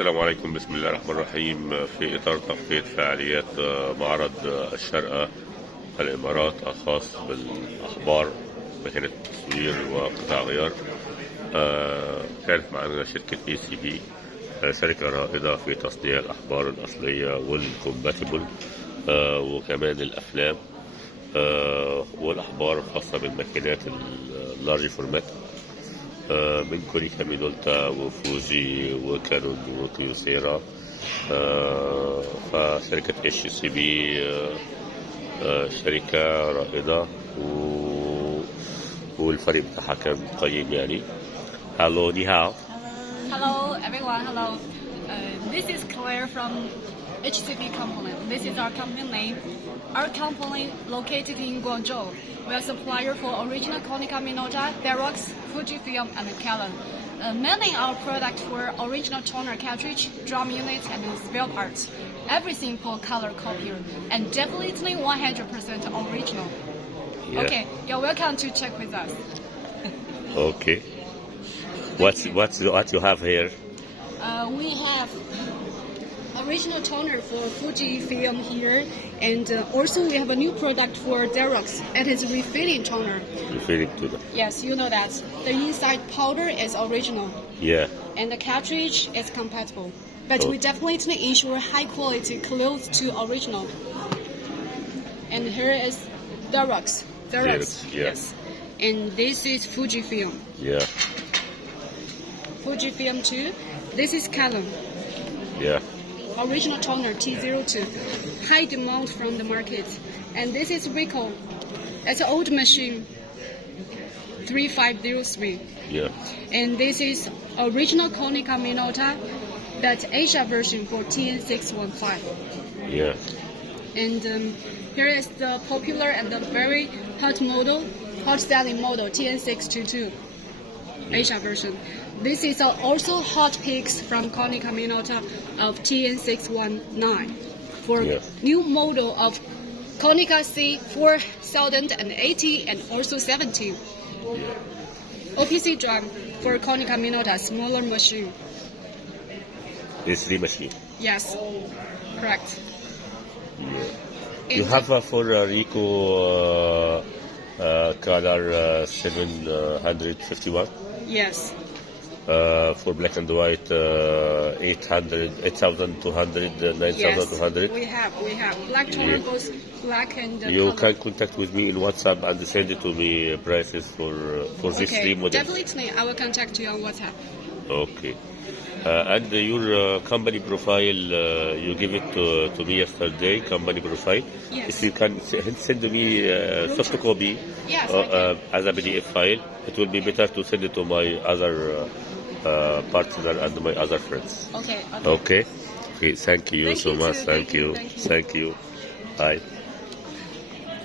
السلام عليكم. بسم الله الرحمن الرحيم. في إطار تغطية فعاليات معرض الشارقة الامارات الخاص بالاخبار ماكينات التصوير وقطع غيار، كانت معنا شركة HCB، شركة رائدة في تصنيع الاخبار الاصلية والكومباتيبل وكمان الافلام والاخبار الخاصة بالماكينات اللارج فورمات من كونيكا مينولتا وفوجي وكانون وكيوسيرا. فشركة HCB شركة رائدة والفريق بتاعها كان قيم يعني. Hello, ni hao. Hello everyone, hello. This is Claire from HCB Company. This is our company name. Our company located in Guangzhou. We are supplier for original Konica Minolta, Xerox, Fujifilm, and Canon. Mainly our product for original toner cartridge, drum units, and spare parts. Everything for color copier, and definitely 100% original. Yeah. Okay, you're welcome to check with us. Okay. What you have here? We have original toner for Fujifilm here, and also we have a new product for Xerox. It is refilling toner. Refilling to them. Yes, you know that. The inside powder is original. Yeah. And the cartridge is compatible. But we definitely ensure high quality close to original. And here is Xerox. Xerox, yeah. Yes. And this is Fujifilm. Yeah. Fujifilm 2. This is Canon. Yeah. Original toner T02. High demand from the market. And this is Ricoh. It's an old machine. 3503. Yeah. And this is original Konica Minolta. That's Asia version for TN615. Yeah. And here is the popular and the very hot selling model TN622 Asia version. This is also hot picks from Konica Minolta of TN619 for new model of Konica C4080 and also 70. Yeah. OPC drum for Konica Minolta smaller machine. It's the machine. Yes, correct. Yeah. You have for Ricoh color 751. Yes. For black and white 800, 8,200, 9,200. Yes, we have. Black toner goes black and You color. can contact with me in WhatsApp and send it to me prices for these three models. Definitely, I will contact you on WhatsApp. Okay. And your company profile, you give it to me yesterday, company profile. Yes. If you can send me soft copy Yes, as a PDF file, it will be better to send it to my other partner and my other friends. Okay. Okay. Thank you so much. Too. Thank you. Thank you. Thank you. Bye.